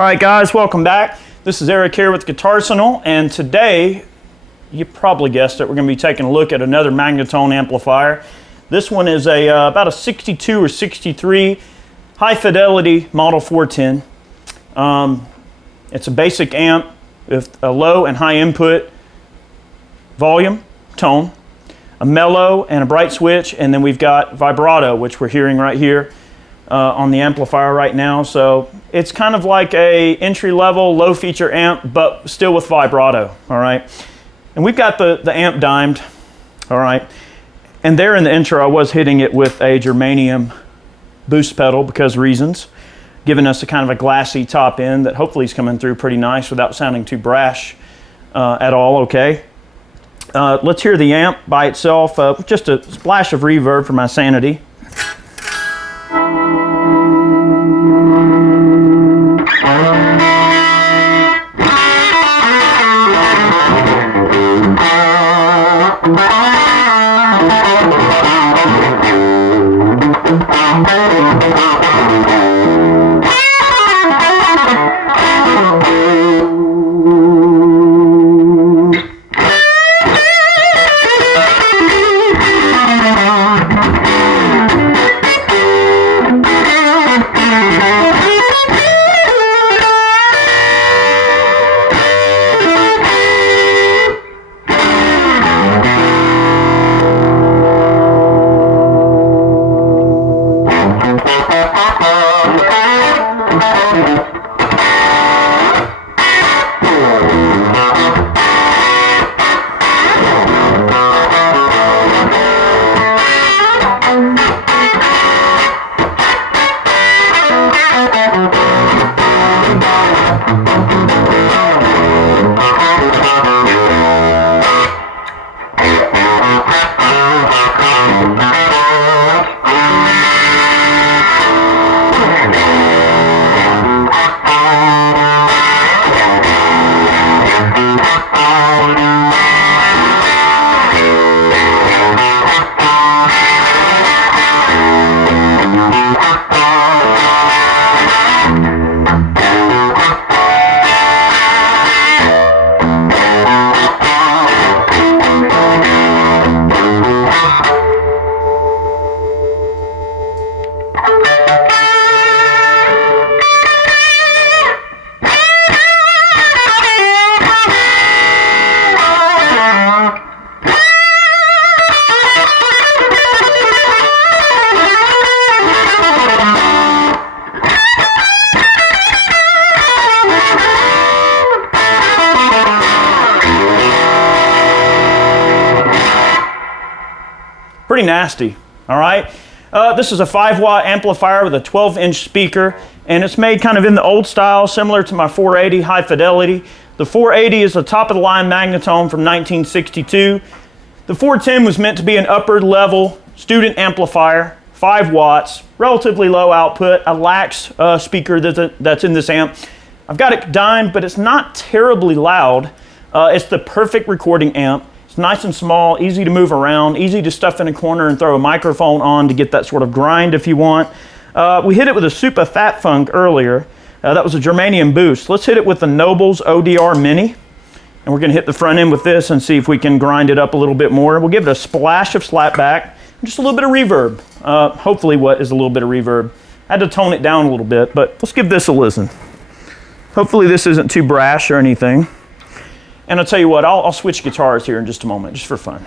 All right, guys, welcome back. This is Eric here with Guitarsenal, and today, you probably guessed it, we're going to be taking a look at another Magnatone amplifier. This one is about a 62 or 63 high fidelity Model 410. It's a basic amp with a low and high input volume, tone, a mellow and a bright switch, and then we've got vibrato, which we're hearing right here on the amplifier right now. So it's kind of like a entry-level low feature amp, but still with vibrato, all right? And we've got the amp dimed, all right? And there in the intro, I was hitting it with a germanium boost pedal because reasons, giving us a kind of a glassy top end that hopefully is coming through pretty nice without sounding too brash at all, okay? Let's hear the amp by itself, just a splash of reverb for my sanity. Pretty nasty, all right? This is a 5-watt amplifier with a 12-inch speaker, and it's made kind of in the old style, similar to my 480 high fidelity. The 480 is the top-of-the-line Magnatone from 1962. The 410 was meant to be an upper-level student amplifier, 5 watts, relatively low output, a lax speaker that's in this amp. I've got it dimed, but it's not terribly loud. It's the perfect recording amp. It's nice and small, easy to move around, easy to stuff in a corner and throw a microphone on to get that sort of grind if you want. We hit it with a Super Fat Funk earlier. That was a germanium boost. Let's hit it with the Noble's ODR Mini. And we're going to hit the front end with this and see if we can grind it up a little bit more. We'll give it a splash of slapback, just a little bit of reverb. Hopefully what is a little bit of reverb. I had to tone it down a little bit, but let's give this a listen. Hopefully this isn't too brash or anything. And I'll tell you what, I'll switch guitars here in just a moment, just for fun.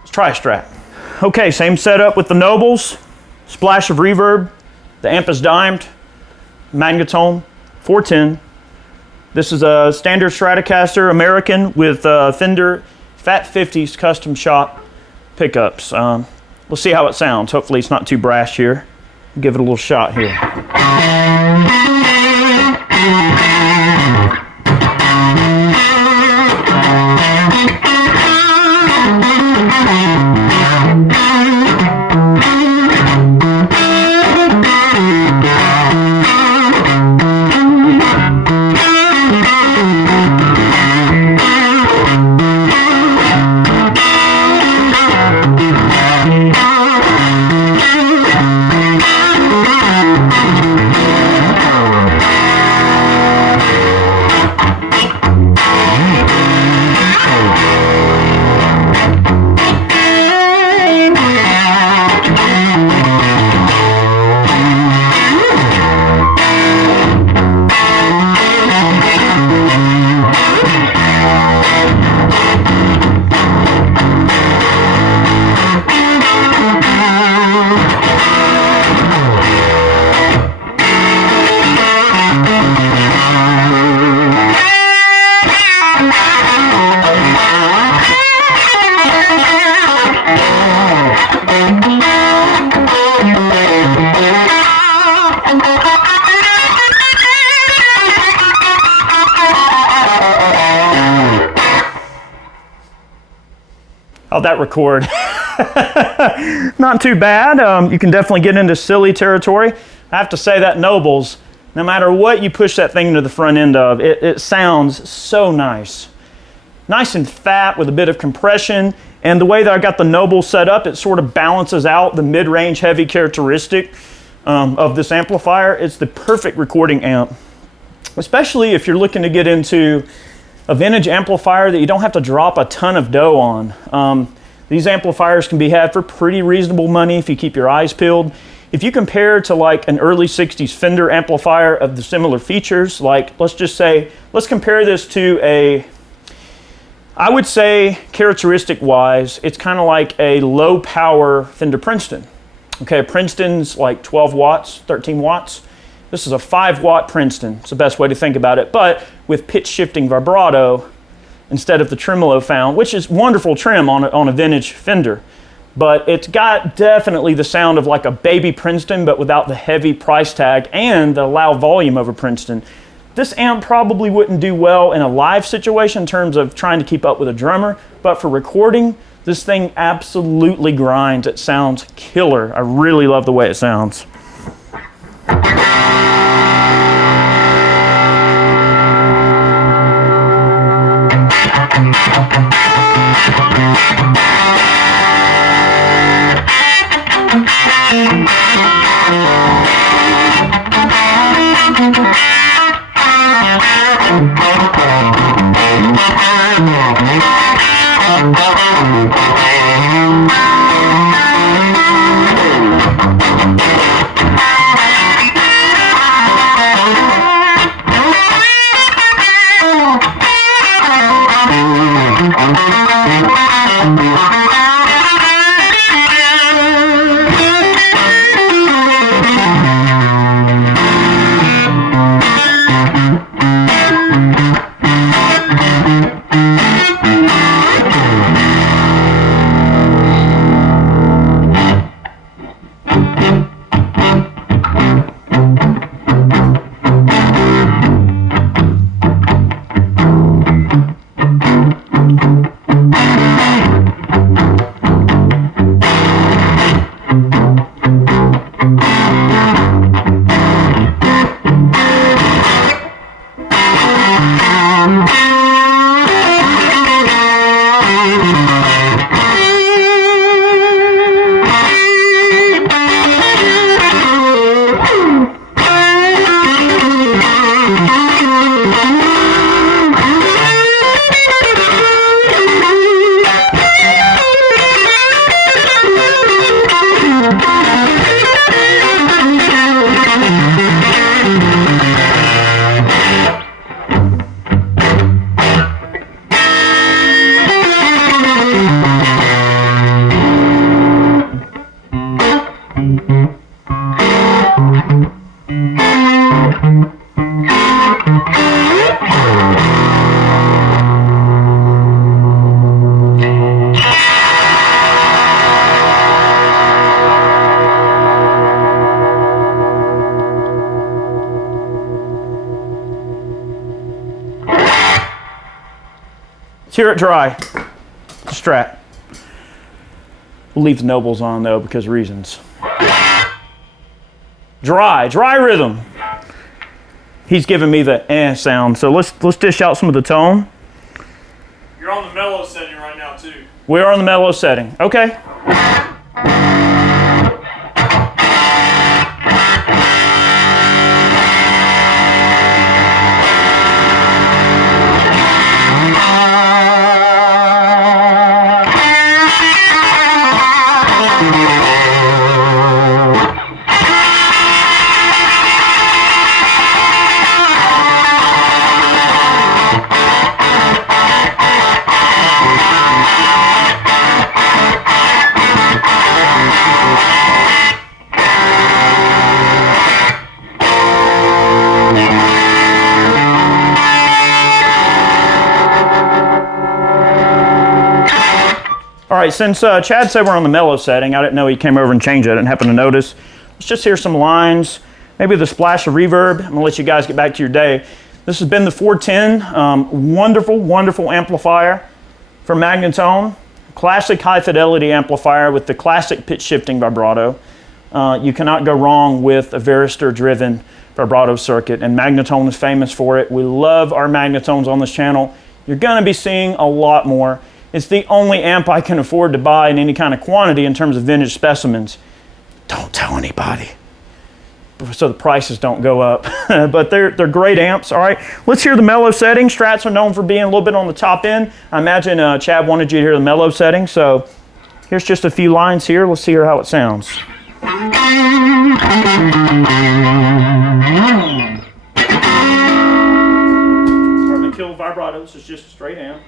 Let's try a Strat. Okay, same setup with the Nobles. Splash of reverb. The amp is dimed. Magnatone 410. This is a standard Stratocaster American with Fender Fat 50s custom shop pickups. We'll see how it sounds. Hopefully it's not too brash here. Give it a little shot here. How'd that record? Not too bad. You can definitely get into silly territory. I have to say that Nobles, no matter what you push that thing to the front end of, it sounds so nice. Nice and fat with a bit of compression. And the way that I got the Noble set up, it sort of balances out the mid-range heavy characteristic of this amplifier. It's the perfect recording amp, especially if you're looking to get into a vintage amplifier that you don't have to drop a ton of dough on. These amplifiers can be had for pretty reasonable money if you keep your eyes peeled. If you compare to like an early 60s Fender amplifier of the similar features, like let's compare this to I would say characteristic wise, it's kind of like a low power Fender Princeton. Okay, Princeton's like 12 watts, 13 watts. This is a 5-watt Princeton. It's the best way to think about it, but with pitch shifting vibrato instead of the tremolo found, which is wonderful trim on a vintage Fender. But it's got definitely the sound of like a baby Princeton, but without the heavy price tag and the loud volume over Princeton. This amp probably wouldn't do well in a live situation in terms of trying to keep up with a drummer, but for recording, this thing absolutely grinds. It sounds killer. I really love the way it sounds. Let's hear it dry. Strat. We'll leave the nobles on though because of reasons. Dry rhythm. He's giving me the sound. So let's dish out some of the tone. You're on the mellow setting right now too. We are on the mellow setting. Okay. All right, since Chad said we're on the mellow setting, I didn't know he came over and changed it. I didn't happen to notice. Let's just hear some lines, maybe the splash of reverb. I'm gonna let you guys get back to your day. This has been the 410, wonderful, wonderful amplifier from Magnatone. Classic high fidelity amplifier with the classic pitch shifting vibrato. You cannot go wrong with a varistor driven vibrato circuit, and Magnatone is famous for it. We love our Magnatones on this channel. You're gonna be seeing a lot more. It's the only amp I can afford to buy in any kind of quantity in terms of vintage specimens. Don't tell anybody, so the prices don't go up. But they're great amps. All right, let's hear the mellow setting. Strats are known for being a little bit on the top end. I imagine Chad wanted you to hear the mellow setting, so here's just a few lines here. Let's hear how it sounds. Carbon kill vibratos is just a straight amp.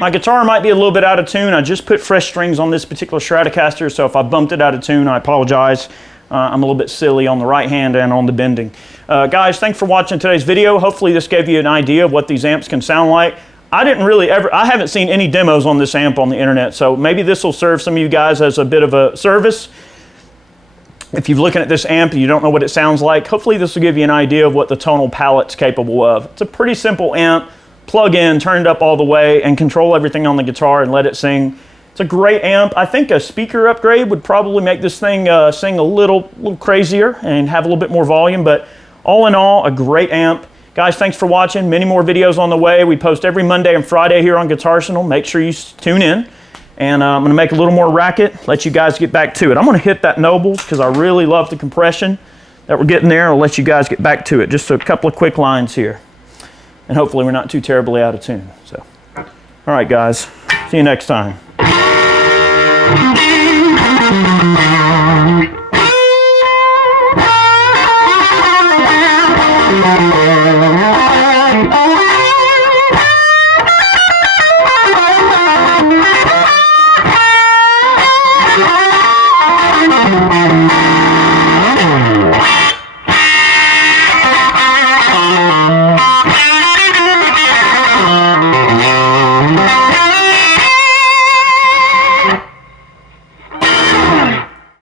My guitar might be a little bit out of tune. I just put fresh strings on this particular Stratocaster, so if I bumped it out of tune, I apologize. I'm a little bit silly on the right hand and on the bending. Guys, thanks for watching today's video. Hopefully this gave you an idea of what these amps can sound like. I haven't seen any demos on this amp on the internet, so maybe this will serve some of you guys as a bit of a service. If you're looking at this amp and you don't know what it sounds like, hopefully this will give you an idea of what the tonal palette's capable of. It's a pretty simple amp. Plug in, turn it up all the way, and control everything on the guitar and let it sing. It's a great amp. I think a speaker upgrade would probably make this thing sing a little crazier and have a little bit more volume, but all in all, a great amp. Guys, thanks for watching. Many more videos on the way. We post every Monday and Friday here on Guitarsenal. Make sure you tune in. And I'm going to make a little more racket, let you guys get back to it. I'm going to hit that Noble because I really love the compression that we're getting there. I'll let you guys get back to it. Just a couple of quick lines here. And hopefully we're not too terribly out of tune. So, all right, guys. See you next time. Thank you.